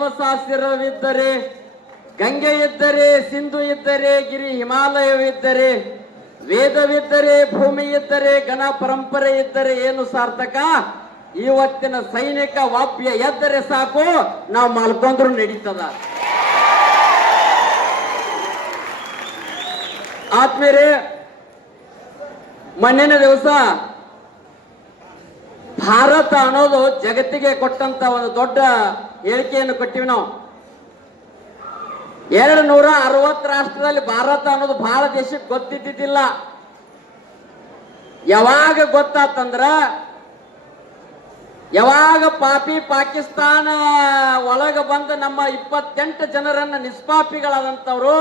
ಮಂದಿರ ಗಂಗೆ ಇದ್ದರೆ, ಸಿಂಧು ಇದ್ದರೆ, ಗಿರಿ ಹಿಮಾಲಯವಿದ್ದರೆ, ವೇದವಿದ್ದರೆ, ಭೂಮಿ ಇದ್ದರೆ ಗಣ ಪರಂಪರೆ ಇದ್ದರೆ ಏನು ಸಾರ್ಥಕ? ಇವತ್ತಿನ ಸೈನಿಕ ವಾಪ್ಯ ಎದ್ದರೆ ಸಾಕು, ನಾವು ಮಲ್ಕೊಂಡ್ರು ನಡೀತದ. ಆತ್ಮೀಯರೇ ಮಣ್ಣಿನ ದಿವಸ ಭಾರತ ಅನ್ನೋದು ಜಗತ್ತಿಗೆ ಕೊಟ್ಟಂತ ಒಂದು ದೊಡ್ಡ ಹೇಳಿಕೆಯನ್ನು ಕೊಟ್ಟಿವಿ ನಾವು. ಎರಡು ನೂರ ಅರವತ್ತು ರಾಷ್ಟ್ರದಲ್ಲಿ ಭಾರತ ಅನ್ನೋದು ಬಹಳ ದೇಶಕ್ಕೆ ಗೊತ್ತಿದ್ದಿದ್ದಿಲ್ಲ. ಯಾವಾಗ ಗೊತ್ತಾತಂದ್ರ, ಯಾವಾಗ ಪಾಪಿ ಪಾಕಿಸ್ತಾನ ಒಳಗ ಬಂದು ನಮ್ಮ ಇಪ್ಪತ್ತೆಂಟು ಜನರನ್ನ ನಿಷ್ಪಾಪಿಗಳಾದಂಥವ್ರು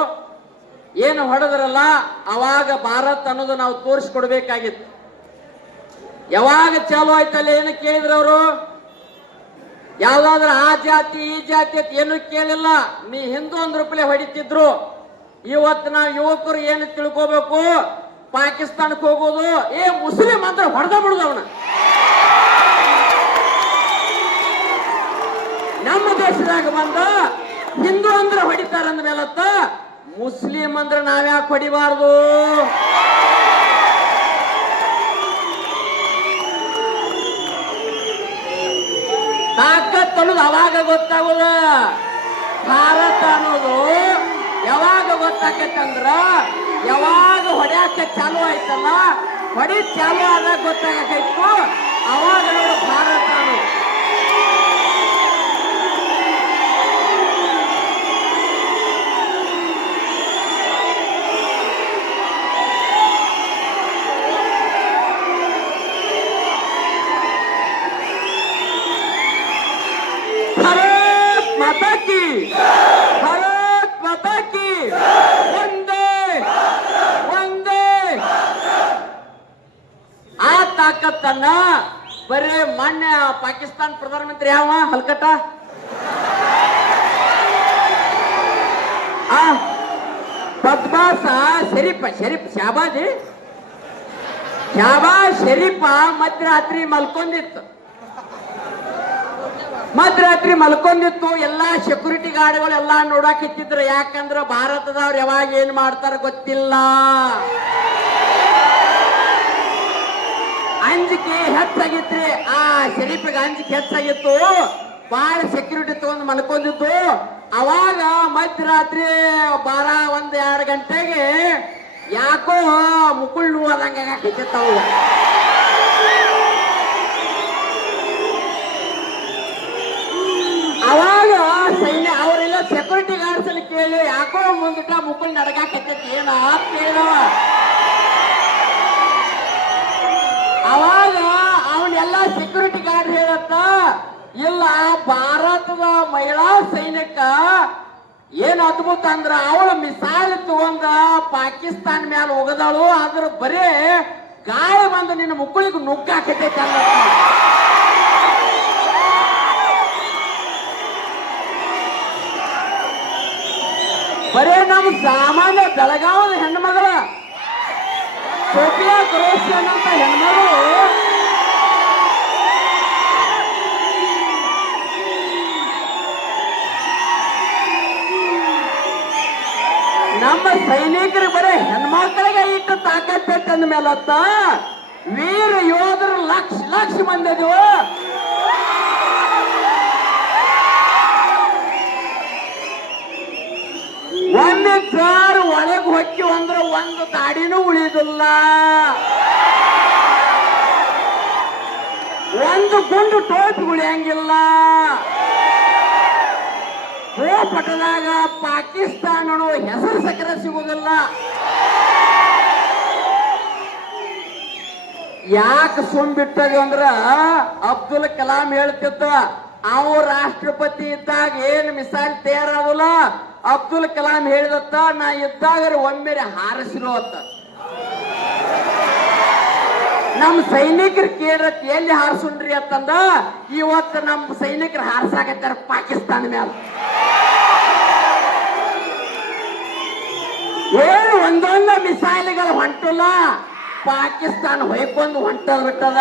ಏನು ಹೊಡೆದ್ರಲ್ಲ, ಅವಾಗ ಭಾರತ ಅನ್ನೋದು ನಾವು ತೋರಿಸ್ಕೊಡ್ಬೇಕಾಗಿತ್ತು. ಯಾವಾಗ ಚಾಲು ಆಯ್ತಲ್ಲ ಏನು ಕೇಳಿದ್ರವರು? ಯಾವ್ದಾದ್ರ ಆ ಜಾತಿ, ಈ ಜಾತಿ ಅಂತ ಏನು ಕೇಳಿಲ್ಲ. ನೀ ಹಿಂದೂ ಒಂದ್ ರೂಪಾಯಿ ಹೊಡಿತಿದ್ರು. ಇವತ್ತು ನಾವು ಯುವಕರು ಏನು ತಿಳ್ಕೋಬೇಕು? ಪಾಕಿಸ್ತಾನಕ್ಕೆ ಹೋಗೋದು? ಏ ಮುಸ್ಲಿಂ ಅಂದ್ರೆ ಹೊಡೆದ ಬಿಡುದು ಅವನ. ನಮ್ಮ ದೇಶದಾಗ ಬಂದ ಹಿಂದೂ ಅಂದ್ರೆ ಹೊಡಿತಾರ ಅಂದ ಮೇಲತ್ತ ಮುಸ್ಲಿಂ ಅಂದ್ರೆ ನಾವ್ಯಾಕೆ ಹೊಡಿಬಾರ್ದು? ತಾಕತ್ ಅನ್ನೋದು ಅವಾಗ ಗೊತ್ತಾಗೋದ. ಭಾರತ ಅನ್ನೋದು ಯಾವಾಗ ಗೊತ್ತಾಕತ್ತಂದ್ರ ಯಾವಾಗ ಹೊಡ್ಯಾಕ ಚಾಲು ಆಯ್ತಲ್ಲ, ಹೊಡಿ ಚಾಲು ಆದಾಗ ಗೊತ್ತಾಗಬೇಕು. ಅವಾಗ ನೋಡು ಭಾರತ್ ಭಾರತ್ ಮಾತಾ ಕಿ ಒಂದೇ ಒಂದೇ ಆ ತಾಕತ್ತನ್ನ ಬರೀ ಮಾನ್ಯ ಪಾಕಿಸ್ತಾನ ಪ್ರಧಾನಮಂತ್ರಿ ಯಾವ ಹಲ್ಕಟ ಆ, ಪದ್ಮಾಸ ಶರೀಫ್ ಶರೀಫ್, ಶಾಬಾಜಿ. ಶಾಬಾ ಶರೀಫ ಮಧ್ಯರಾತ್ರಿ ಮಲ್ಕೊಂಡಿತ್ತು. ಮಧ್ಯರಾತ್ರಿ ಮಲ್ಕೊಂಡಿತ್ತು, ಎಲ್ಲಾ ಸೆಕ್ಯೂರಿಟಿ ಗಾರ್ಡ್ಗಳು ಎಲ್ಲಾ ನೋಡಕ್ ಇತ್ತಿದ್ರು. ಯಾಕಂದ್ರೆ ಭಾರತದವ್ರು ಯಾವಾಗ ಏನ್ ಮಾಡ್ತಾರ ಗೊತ್ತಿಲ್ಲ. ಅಂಜಿಕೆ ಹೆಚ್ಚಾಗಿತ್ರಿ. ಆ ಶರೀಫಿಗೆ ಅಂಜಿಕೆ ಹೆಚ್ಚಾಗಿತ್ತು. ಬಾಳ ಸೆಕ್ಯೂರಿಟಿ ತಗೊಂಡು ಮಲ್ಕೊಂಡಿದ್ದು. ಅವಾಗ ಮಧ್ಯರಾತ್ರಿ ಬಾರ ಒಂದ್ ಎರಡು ಗಂಟೆಗೆ ಯಾಕೋ ಮುಕುಳ್ ನೋವಾದಂಗ ಆಗಾಕತ್ತಿತ್ತು ಮುಕ್ಕಳ್ ನಡಗಾಕತ್ತೈತಿ ಏನ ಕೇಳ ಅವಾಗ ಅವನೆಲ್ಲ ಸೆಕ್ಯೂರಿಟಿ ಗಾರ್ಡ್ ಹೇಳತ್ತ, ಇಲ್ಲ, ಭಾರತದ ಮಹಿಳಾ ಸೈನಿಕ ಏನ್ ಅದ್ಭುತ ಅಂದ್ರ ಅವಳು ಮಿಸೈಲ್ ತಗೊಂಡ ಪಾಕಿಸ್ತಾನ ಮ್ಯಾಲ ಹೋಗದಾಳು. ಆದ್ರ ಬರೇ ಗಾಯ ಬಂದು ನಿನ್ನ ಮುಕ್ಕಳಿಗೆ ನುಗ್ಗಾಕತೈತಿ ಬರೇ ನಮ್ಮ ಸಾಮಾನ್ಯ ಬೆಳಗಾವದ ಹೆಣ್ಮಗಳ ಸೋಫಿಯಾ ಕ್ರೋಸಿಯನ್ ಅಂತ ಹೆಣ್ಮಗಳು. ನಮ್ಮ ಸೈನಿಕರು ಬರೇ ಹೆಣ್ಮಕ್ಳಿಗೆ ಇಟ್ಟು ತಾಕತ್ತೆ ಅಂದ ಮೇಲತ್ತ ವೀರ ಯೋಧರು ಲಕ್ಷ ಲಕ್ಷ ಮಂದಿ ಒಂದು ಕಾರ್ ಒಳಗೆ ಹೊಕ್ಕಿ ಅಂದ್ರ ಒಂದು ತಾಡಿನೂ ಉಳಿದಿಲ್ಲ. ಒಂದು ಗುಂಡು ಟೋಪಿ ಉಳಿಯಂಗಿಲ್ಲ. ಪಟದಾಗ ಪಾಕಿಸ್ತಾನ ಹೆಸರು ಸಕ್ಕರೆ ಸಿಗುವುದಿಲ್ಲ. ಯಾಕೆ ಸುಮ್ ಬಿಟ್ಟಾಗ ಅಂದ್ರ ಅಬ್ದುಲ್ ಕಲಾಂ ಹೇಳ್ತಿದ್ದ, ಅವು ರಾಷ್ಟ್ರಪತಿ ಇದ್ದಾಗ ಏನು ಮಿಸೈಲ್ ತಯಾರಾದಲ್ಲ ಅಬ್ದುಲ್ ಕಲಾಂ ಹೇಳಿದತ್ತ, ನಾ ಇದ್ದಾಗ ಒಮ್ಮೆರೆ ಹಾರಿಸಿರೋ ಅಂತ. ನಮ್ಮ ಸೈನಿಕರ ಕೇಳತ್ ಎಲ್ಲಿ ಹಾರಿಸುಣ್ರಿ ಅಂತಂದ, ಇವತ್ತು ನಮ್ಮ ಸೈನಿಕರು ಹಾರಿಸಾಕತ್ತಾರ ಪಾಕಿಸ್ತಾನ ಮ್ಯಾಲ. ಏನು ಒಂದೊಂದು ಮಿಸೈಲ್ಗಳು ಹೊಂಟಲ್ಲ, ಪಾಕಿಸ್ತಾನ ಹೊಯ್ಕೊಂಡು ಹೊಂಟದ ಬಿಟ್ಟದ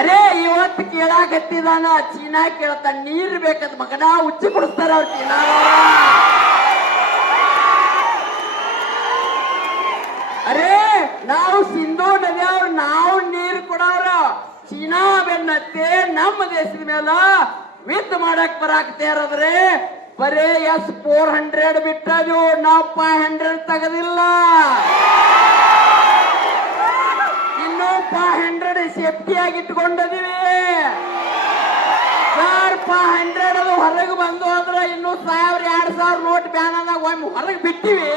ಅರೇ ಇವತ್ತು ಕೇಳಾಕತ್ತಿದಾನ, ಚೀನಾ ಕೇಳ್ತಾನ, ನೀರ್ ಬೇಕಂತ ಮಗನ ಉಚ್ಚಿ ಕುಡಿಸ್ತಾರ ಅವ್ರ ಚೀನಾ ಅರೇ, ನಾವು ಸಿಂಧೂ ಅವ್ರ ನಾವು ನೀರ್ ಕೊಡವ್ರ ಚೀನಾ ಬೆನ್ನತ್ತೆ ನಮ್ಮ ದೇಶದ ಮೇಲ ವಿತ್ ಮಾಡಕ್ ಬರಾಕ್ತೇರದ್ರೆ ಬರೇ ಎಸ್ ಫೋರ್ ಹಂಡ್ರೆಡ್ ಬಿಟ್ಟದು ನಾವು ಫೈವ್ ಹಂಡ್ರೆಡ್ ತೆಗದಿಲ್ಲ ಇನ್ನು ಫೈವ್ ಆಗಿ ಇಟ್ಕೊಂಡಿದೀವಿ ಹಂಡ್ರೆಡ್ ಅದು ಹೊರಗೆ ಬಂದು ಅಂದ್ರೆ ಇನ್ನೂ ಸಾವಿರ, ಎರಡು ಸಾವಿರ ನೋಟ್ ಬ್ಯಾನ್ ಒಮ್ಮೆ ಹೊರಗೆ ಬಿಟ್ಟಿವಿ.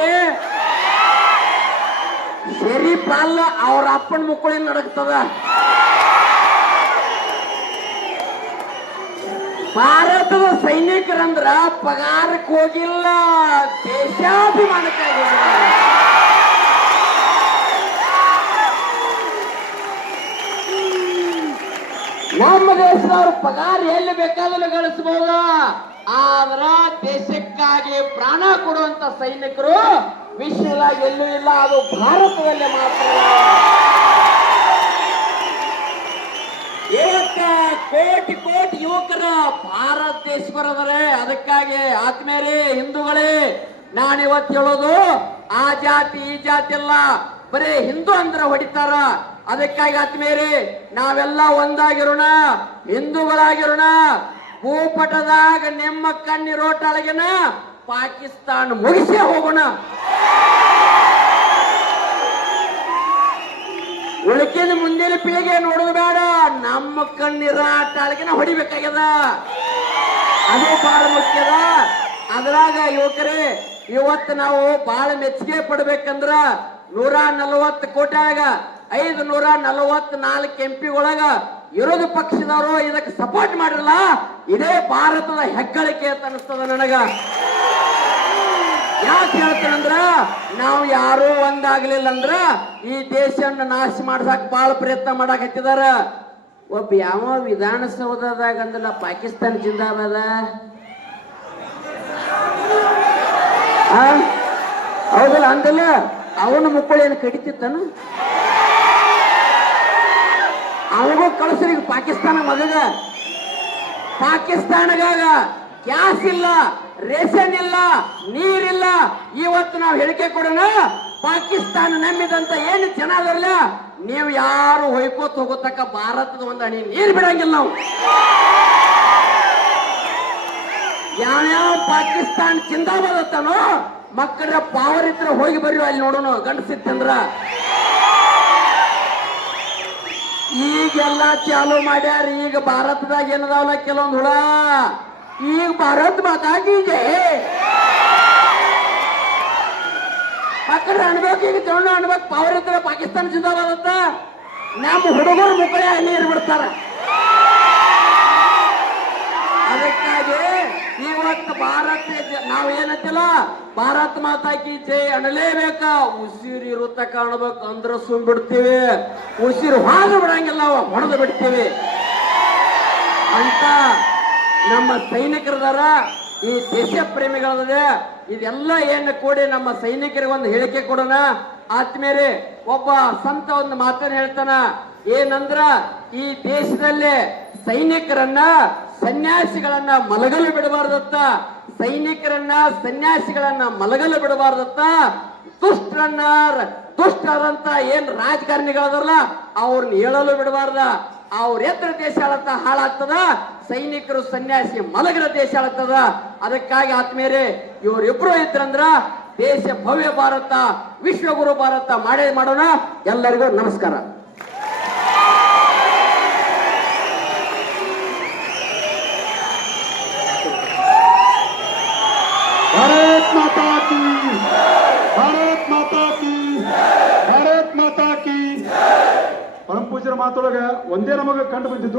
ಶರೀಫ್ ಅಲ್ಲ, ಅವ್ರ ಅಪ್ಪನ ಮುಕ್ಕಳಿ ನಡಕ್ತದ ಭಾರತದ ಸೈನಿಕರಂದ್ರ ಪಗಾರಕ್ಕೆ ಹೋಗಿಲ್ಲ ದೇಶಾಭಿಮಾನಕ್ಕಾಗಿ ನಮ್ಮ ದೇಶದವ್ರ ಪಗಾರ ಎಲ್ಲಿ ಬೇಕಾದರೂ ಗಳಿಸಬಹುದು ಆದ್ರ ದೇಶಕ್ಕಾಗಿ ಪ್ರಾಣ ಕೊಡುವಂತ ಸೈನಿಕರು ವಿಶ್ವದಾಗ ಎಲ್ಲೂ ಇಲ್ಲ, ಅದು ಭಾರತದಲ್ಲಿ ಮಾತ್ರ ಏಕ ಕೋಟಿ ಕೋಟಿ ಯುವಕರ ಭಾರತ ದೇಶವರದರೆ ಅದಕ್ಕಾಗಿ ಆತ್ಮೇರಿ ಹಿಂದೂಗಳೇ, ನಾನಿವತ್ತು ಹೇಳೋದು, ಆ ಜಾತಿ ಈ ಜಾತಿ ಅಲ್ಲ, ಬರೀ ಹಿಂದೂ ಅಂದ್ರೆ ಹೊಡಿತಾರ. ಅದಕ್ಕಾಗಿ ಆತ್ಮೇರಿ ನಾವೆಲ್ಲ ಒಂದಾಗಿರೋಣ, ಹಿಂದೂಗಳಾಗಿರೋಣ, ಭೂಪಟದಾಗ ನಿಮ್ಮ ಕಣ್ಣಿರೋಟೊಳಗಿನ ಪಾಕಿಸ್ತಾನ ಮುಗಿಸೇ ಹೋಗೋಣ. ಉಳಿಕಿನ ಮುಂದಿನ ಪೀಳಿಗೆ ನೋಡೋದು ಬೇಡ, ನಮ್ಮ ಕಣ್ಣಿರ ತಾಳಿಗೆನ ಹೊಡಿಬೇಕಾಗ್ಯದ. ಅದು ಬಹಳ ಮುಖ್ಯದ. ಅದ್ರಾಗ ಯುವಕರೇ, ಇವತ್ತು ನಾವು ಬಹಳ ಮೆಚ್ಚುಗೆ ಪಡ್ಬೇಕಂದ್ರ ನೂರ ನಲವತ್ತು ಕೋಟ್ಯಾಗ ಐದು ನೂರ ನಲವತ್ ನಾಲ್ಕು ಎಂಪಿ ಒಳಗ ವಿರೋಧ ಪಕ್ಷದವರು ಇದಕ್ಕೆ ಸಪೋರ್ಟ್ ಮಾಡಿರಲ್ಲ, ಇದೇ ಭಾರತದ ಹೆಗ್ಗಳಿಕೆ ಅಂತ ಅನಿಸ್ತದ ನನಗ. ಯಾಕೆ ಹೇಳ್ತೇನಂದ್ರ ನಾವು ಯಾರೂ ಒಂದಾಗ್ಲಿಲ್ಲ ಅಂದ್ರ ಈ ದೇಶವನ್ನು ನಾಶ ಮಾಡ್ಸಕ್ ಬಹಳ ಪ್ರಯತ್ನ ಮಾಡಕ್ ಹತ್ತಿದಾರ. ಒಬ್ಬ ಯಾವ ವಿಧಾನಸೌಧದಾಗ ಅಂದಲ್ಲ, ಪಾಕಿಸ್ತಾನ ಜಿಂದಾಬಾದ? ಹೌದಲ್ಲ, ಅಂದಲ್ಲ. ಅವನ ಮಕ್ಕಳು ಏನು ಕಡಿತಿತ್ತನು? ಅವನಿಗೂ ಕಳಿಸ್ರಿ, ಈಗ ಪಾಕಿಸ್ತಾನ ಮಗಗ. ಪಾಕಿಸ್ತಾನಗಾಗ ಗ್ಯಾಸ್ ಇಲ್ಲ, ರೇಷನ್ ಇಲ್ಲ ನೀರಿಲ್ಲ ಇವತ್ತು ನಾವು ಹೇಳಿಕೆ ಕೊಡೋಣ, ಪಾಕಿಸ್ತಾನ ನಂಬಿದಂತ ಏನು ಜನ ಅದರಲ್ಲ, ನೀವು ಯಾರು ಹೊಯ್ಕೋತ ಹೋಗೋತಕ್ಕ ಭಾರತದ ಒಂದು ಹಣಿ ನೀರು ಬಿಡಂಗಿಲ್ಲ ನಾವು. ಯಾವ್ಯಾವ ಪಾಕಿಸ್ತಾನ ಚಿಂದಾಬಾದ್ ಅತ್ತಾನೋ ಮಕ್ಕಳ ಪಾವರ್ ಇದ್ರೆ ಹೋಗಿ ಬರ್ರಿ ಅಲ್ಲಿ ನೋಡೋಣ ಗಂಡಸಿತ್ತಂದ್ರ ಈಗೆಲ್ಲ ಚಾಲು ಮಾಡ್ಯಾರ. ಈಗ ಭಾರತದಾಗ ಏನದಾವಲ್ಲ ಕೆಲವೊಂದು ಹುಳ? ಈಗ ಭಾರತ್ ಮಾತಾಗಿದೆ ಮಕ್ಕಳ ಅನ್ಬೇಕು, ಈಗ ತಗೊಂಡು ಅನ್ಬೇಕು ಪವರ್ ಇದ್ರೆ ಪಾಕಿಸ್ತಾನ ಜಿಂದಾಬಾದತ್ತ ನಮ್ಮ ಹುಡುಗರು ಮುಕ್ಕಳೆ ಅಲ್ಲಿ ಇರ್ಬಿಡ್ತಾರ. ಅದಕ್ಕಾಗಿ ಇವತ್ತು ಭಾರತ ನಾವು ಏನಂತಿಲ್ಲ ಭಾರತ್ ಮಾತಾಕಿ ಜೈ ಅಣಲೇಬೇಕ ಉಸಿರು ಇರುತ್ತ ಕಾಣಬೇಕು ಅಂದ್ರ ಸುಮ್ ಬಿಡ್ತೀವಿ. ಉಸಿರು ಹಾದು ಬಿಡಂಗಿಲ್ಲ ಹೊಡೆದು ಬಿಡ್ತೀವಿ. ಅಂತ ನಮ್ಮ ಸೈನಿಕರದಾರ ಈ ದೇಶ ಪ್ರೇಮಿಗಳದ ಇದೆಲ್ಲ ಏನು ಕೂಡಿ ನಮ್ಮ ಸೈನಿಕರಿಗೆ ಒಂದು ಹೇಳಿಕೆ ಕೊಡೋಣ. ಆತ್ಮೇರಿ ಒಬ್ಬ ಸಂತ ಒಂದು ಮಾತನ್ನು ಹೇಳ್ತಾನ. ಏನಂದ್ರ, ಈ ದೇಶದಲ್ಲಿ ಸೈನಿಕರನ್ನ, ಸನ್ಯಾಸಿಗಳನ್ನ ಮಲಗಲು ಬಿಡಬಾರ್ದತ್ತ. ಸೈನಿಕರನ್ನ, ಸನ್ಯಾಸಿಗಳನ್ನ ಮಲಗಲು ಬಿಡಬಾರ್ದತ್ತ. ದುಷ್ಟರನ್ನ ದುಷ್ಟರಂತ ಏನ್ ರಾಜಕಾರಣಿಗಳದಲ್ಲ ಅವ್ರನ್ನ ಹೇಳಲು ಬಿಡಬಾರ್ದ. ಅವ್ರ ಎತ್ತರ ದೇಶ ಆಳತ್ತ ಹಾಳಾಗ್ತದ, ಸೈನಿಕರು ಸನ್ಯಾಸಿ ಮಲಗರ ದೇಶ ಆಳತ್ತದ ಅದಕ್ಕಾಗಿ ಆತ್ಮೇರೆ ಇವರಿಬ್ರು ಇದ್ರಂದ್ರ ದೇಶ ಭವ್ಯ ಭಾರತ, ವಿಶ್ವಗುರು ಭಾರತ ಮಾಡೇ ಮಾಡೋಣ. ಎಲ್ಲರಿಗೂ ನಮಸ್ಕಾರ. ಪರಮ ಮಾತೊಳಗ ಒಂದೇ ನಮಗೆ ಕಂಡು ಬಂದಿದ್ದು.